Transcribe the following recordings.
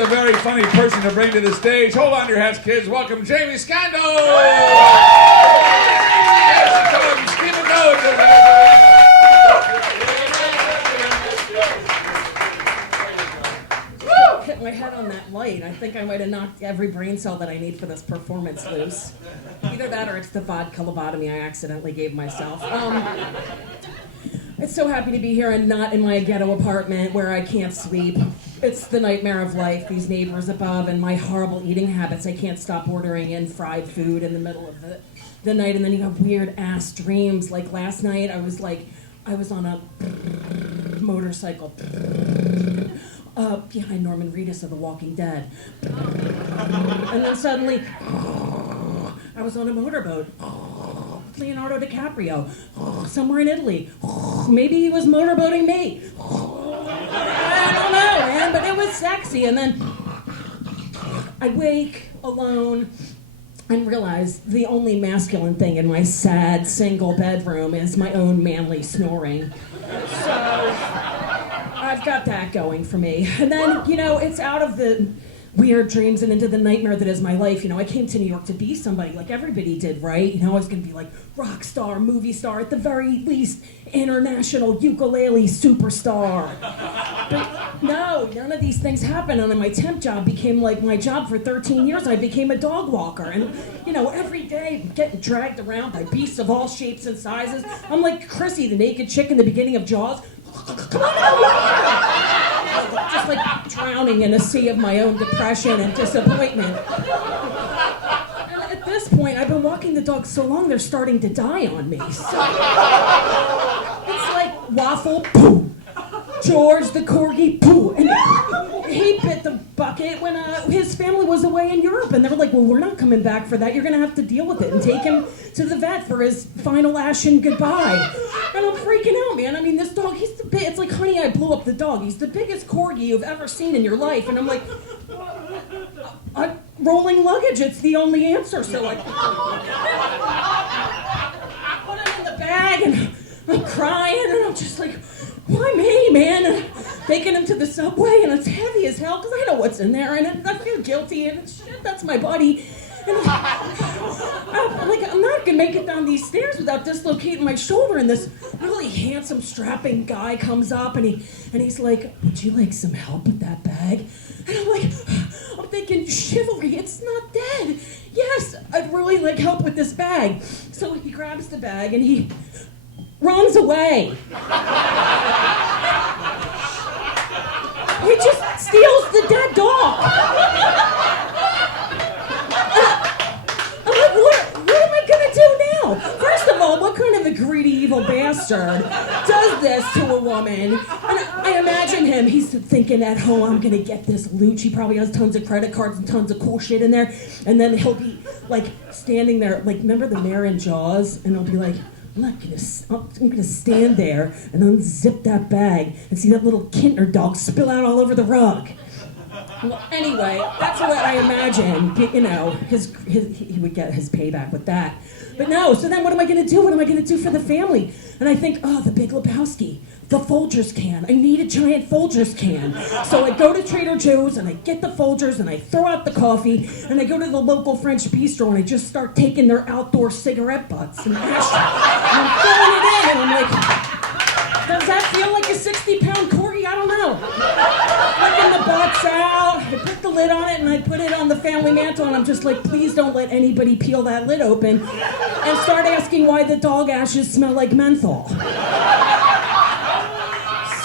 a very funny person to bring to the stage. Hold on to your hats, kids. Welcome, Jamie Scandal. Yes, come on, Stephen Doe. Hit my head on that light. I think I might have knocked every brain cell that I need for this performance loose. Either that or it's the vodka lobotomy I accidentally gave myself. I'm so happy to be here and not in my ghetto apartment where I can't sleep. It's the nightmare of life, these neighbors above and my horrible eating habits. I can't stop ordering in fried food in the middle of the night, and then you have weird ass dreams. Like last night, I was on a motorcycle behind Norman Reedus of The Walking Dead. And then suddenly, I was on a motorboat. Leonardo DiCaprio, somewhere in Italy. Maybe he was motorboating me. I don't know, man, but it was sexy. And then I wake alone and realize the only masculine thing in my sad, single bedroom is my own manly snoring. So I've got that going for me. And then, it's out of the weird dreams and into the nightmare that is my life. I came to New York to be somebody like everybody did, right? I was going to be like rock star, movie star, at the very least international ukulele superstar. But no, none of these things happened, and then my temp job became like my job for 13 years. I became a dog walker, and every day I'm getting dragged around by beasts of all shapes and sizes. I'm like Chrissy, the naked chick in the beginning of Jaws. Come on! Just like drowning in a sea of my own depression and disappointment. And at this point, I've been walking the dog so long, they're starting to die on me. So it's like Waffle, poo. George the Corgi, poo. And he bit the bucket when his family was away in Europe. And they were like, well, we're not coming back for that. You're going to have to deal with it and take him to the vet for his final ashen goodbye. And I'm freaking out, man. I mean, this dog, it's like Honey, I Blew Up the Dog. He's the biggest corgi you've ever seen in your life. And I'm like, rolling luggage, it's the only answer. So I put him in the bag and I'm crying and I'm just like, why me, man? And taking him to the subway and it's heavy as hell because I know what's in there and I feel guilty and shit, that's my buddy. And I'm not gonna make it down these stairs without dislocating my shoulder. And this really handsome, strapping guy comes up and he's like, "Would you like some help with that bag?" And I'm thinking, chivalry, it's not dead. Yes, I'd really like help with this bag. So he grabs the bag and he runs away. He just steals the dead dog. What am I gonna do now? First of all, what kind of a greedy, evil bastard does this to a woman? And I imagine him, he's thinking at home, I'm gonna get this loot. He probably has tons of credit cards and tons of cool shit in there. And then he'll be like standing there, like remember the mayor in Jaws? And he'll be like, I'm gonna stand there and unzip that bag and see that little Kintner dog spill out all over the rug. Well, anyway, that's what I imagine. He would get his payback with that. But no, so then what am I going to do? What am I going to do for the family? And I think, the Big Lebowski, the Folgers can. I need a giant Folgers can. So I go to Trader Joe's and I get the Folgers and I throw out the coffee and I go to the local French bistro and I just start taking their outdoor cigarette butts and ashtrays. And I'm throwing it in and I'm like, does that feel like a 60-pound corgi? I don't know. Flicking the butts out, I put the lid on it and I put it on the family mantle and I'm just like, please don't let anybody peel that lid open and start asking why the dog ashes smell like menthol.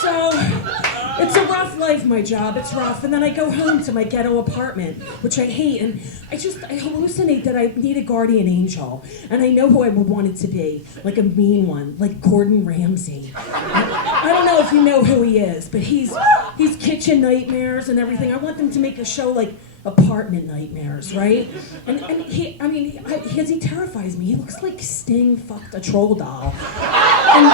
So, it's a rough life, my job, it's rough. And then I go home to my ghetto apartment, which I hate, and I hallucinate that I need a guardian angel. And I know who I would want it to be, like a mean one, like Gordon Ramsay. I don't know if you know who he is, but he's Kitchen Nightmares and everything. I want them to make a show like Apartment Nightmares, right? And he terrifies me. He looks like Sting fucked a troll doll. And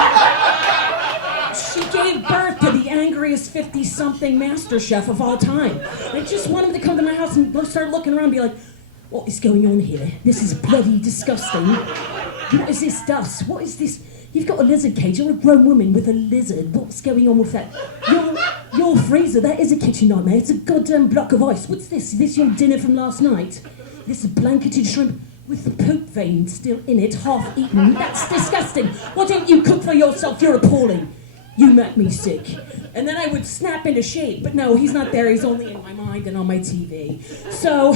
she gave birth to the angriest 50-something master chef of all time. I just want him to come to my house and start looking around and be like, what is going on here? This is bloody disgusting. What is this dust? What is this? You've got a lizard cage. You're a grown woman with a lizard. What's going on with that? Yo, Fraser, that is a kitchen nightmare. It's a goddamn block of ice. What's this? Is this your dinner from last night? This blanketed shrimp with the poop vein still in it, half eaten. That's disgusting. Why don't you cook for yourself? You're appalling. You make me sick. And then I would snap into shape. But no, he's not there. He's only in my mind and on my TV. So,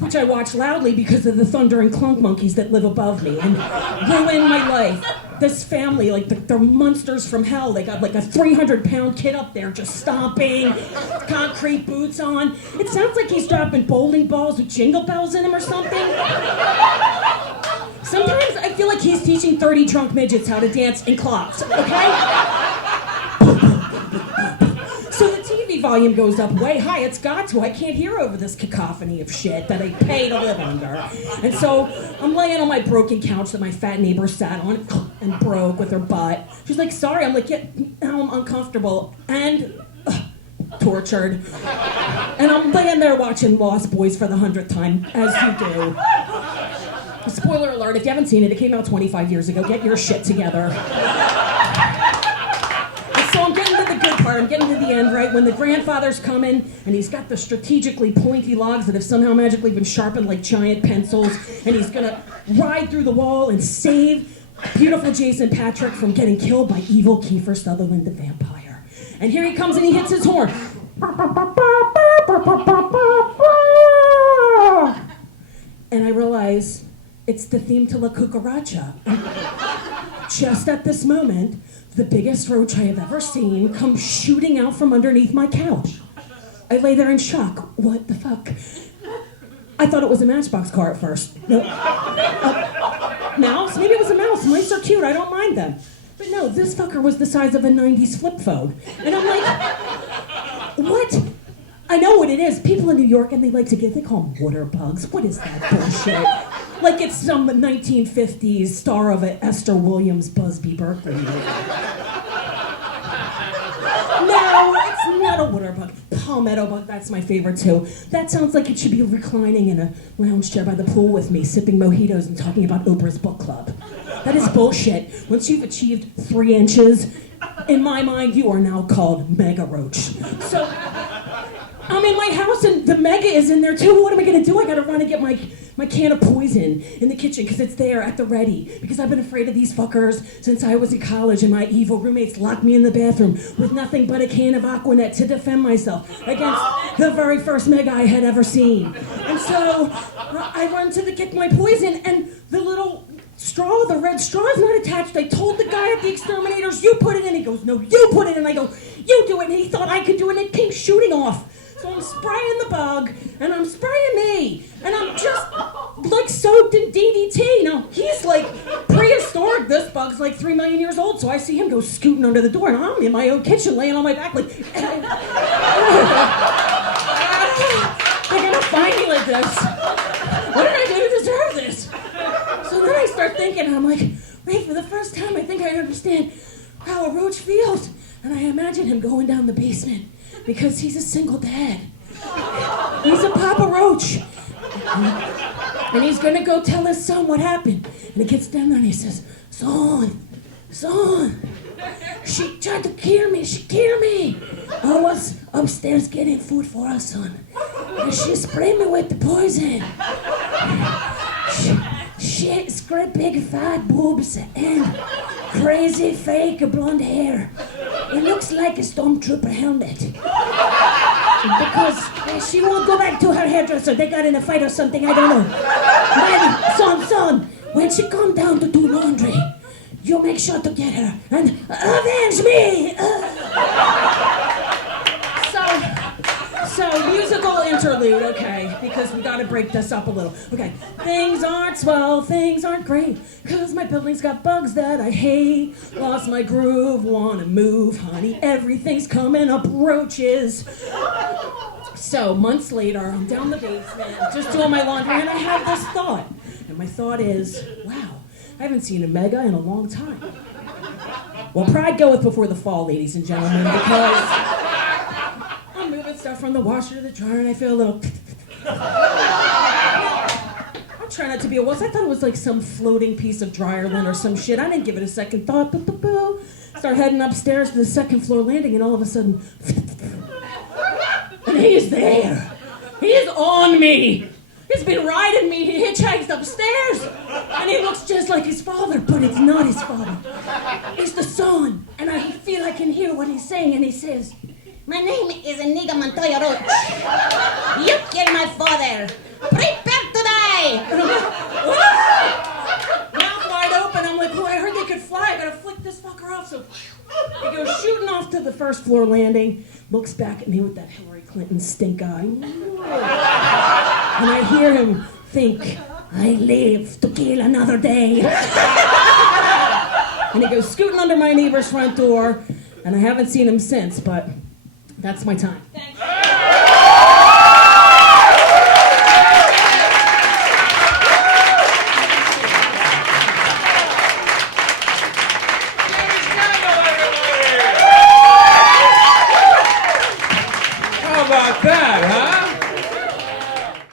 which I watch loudly because of the thunder and clunk monkeys that live above me and ruin my life. This family, like, they're monsters from hell. They got like a 300-pound kid up there just stomping, concrete boots on. It sounds like he's dropping bowling balls with jingle bells in them or something. Sometimes I feel like he's teaching 30 drunk midgets how to dance in clogs, okay? So the TV volume goes up way high. It's got to. I can't hear over this cacophony of shit that I pay to live under. And so I'm laying on my broken couch that my fat neighbor sat on and broke with her butt. She's like, sorry. I'm like, yeah, now I'm uncomfortable and tortured. And I'm laying there watching Lost Boys for the 100th time, as you do. Spoiler alert, if you haven't seen it, it came out 25 years ago. Get your shit together. So I'm getting to the good part. I'm getting to the end, right? When the grandfather's coming, and he's got the strategically pointy logs that have somehow magically been sharpened like giant pencils, and he's gonna ride through the wall and save beautiful Jason Patrick from getting killed by evil Kiefer Sutherland the vampire. And here he comes and he hits his horn. And I realize it's the theme to La Cucaracha. And just at this moment, the biggest roach I have ever seen comes shooting out from underneath my couch. I lay there in shock. What the fuck? I thought it was a Matchbox car at first. No. Mouse? Maybe it was a mouse. Mice are cute. I don't mind them. But no, this fucker was the size of a 90s flip phone. And I'm like, what? I know what it is. People in New York, and they call them water bugs. What is that bullshit? Like it's some 1950s star of an Esther Williams Busby Berkeley movie. No, it's not a water bug. Palmetto bug, that's my favorite too. That sounds like it should be reclining in a lounge chair by the pool with me, sipping mojitos and talking about Oprah's book club. That is bullshit. Once you've achieved 3 inches, in my mind, you are now called Mega Roach. So, I'm in my house and the Mega is in there too. What am I gonna do? I gotta run and get my can of poison in the kitchen because it's there at the ready. Because I've been afraid of these fuckers since I was in college and my evil roommates locked me in the bathroom with nothing but a can of Aquanet to defend myself against the very first Mega I had ever seen. And so I run to get my poison and the little straw, the red straw is not attached. I told the guy at the exterminators, you put it in. He goes, no, you put it in. I go, you do it. And he thought I could do it and it came shooting off. So I'm spraying the bug, and I'm spraying me, and I'm just, like, soaked in DDT. Now, he's, like, prehistoric. This bug's, like, 3 million years old, so I see him go scooting under the door, and I'm in my own kitchen laying on my back, like, they're gonna find me like this. What did I do to deserve this? So then I start thinking, and I'm like, right, for the first time, I think I understand how a roach feels. And I imagine him going down the basement. Because he's a single dad. He's a Papa Roach. And he's gonna go tell his son what happened. And he gets down there and he says, son, she tried to kill me, I was upstairs getting food for her son. And she sprayed me with the poison. She's got big fat boobs and crazy fake blonde hair. It looks like a stormtrooper helmet. Because she won't go back to her hairdresser. They got in a fight or something, I don't know. Daddy, son, when she come down to do laundry, you make sure to get her and avenge me. So musical interlude, okay, because we gotta break this up a little. Okay, things aren't swell, things aren't great, cause my building's got bugs that I hate. Lost my groove, wanna move, honey, everything's coming up roaches. So months later, I'm down the basement, just doing my laundry, and I have this thought. And my thought is, wow, I haven't seen a Mega in a long time. Well, pride goeth before the fall, ladies and gentlemen, because I'm moving stuff from the washer to the dryer, and I feel a little... I'm trying not to be a wuss. I thought it was like some floating piece of dryer lint or some shit. I didn't give it a second thought. Start heading upstairs to the second floor landing, and all of a sudden... he's there. He's on me. He's been riding me. He hitchhikes upstairs. And he looks just like his father, but it's not his father. It's the son. And I feel I can hear what he's saying. And he says, "My name is Inigo Montoya Roach. You killed my father. Prepare to die." And I'm like, "Ah!" Mouth wide open. I'm like, "Oh, I heard they could fly. I gotta flick this fucker off." So he goes shooting off to the first floor landing, looks back at me with that Hillary Clinton stink eye. And I hear him think, "I live to kill another day." And he goes scooting under my neighbor's front door, and I haven't seen him since, but that's my time. Thanks.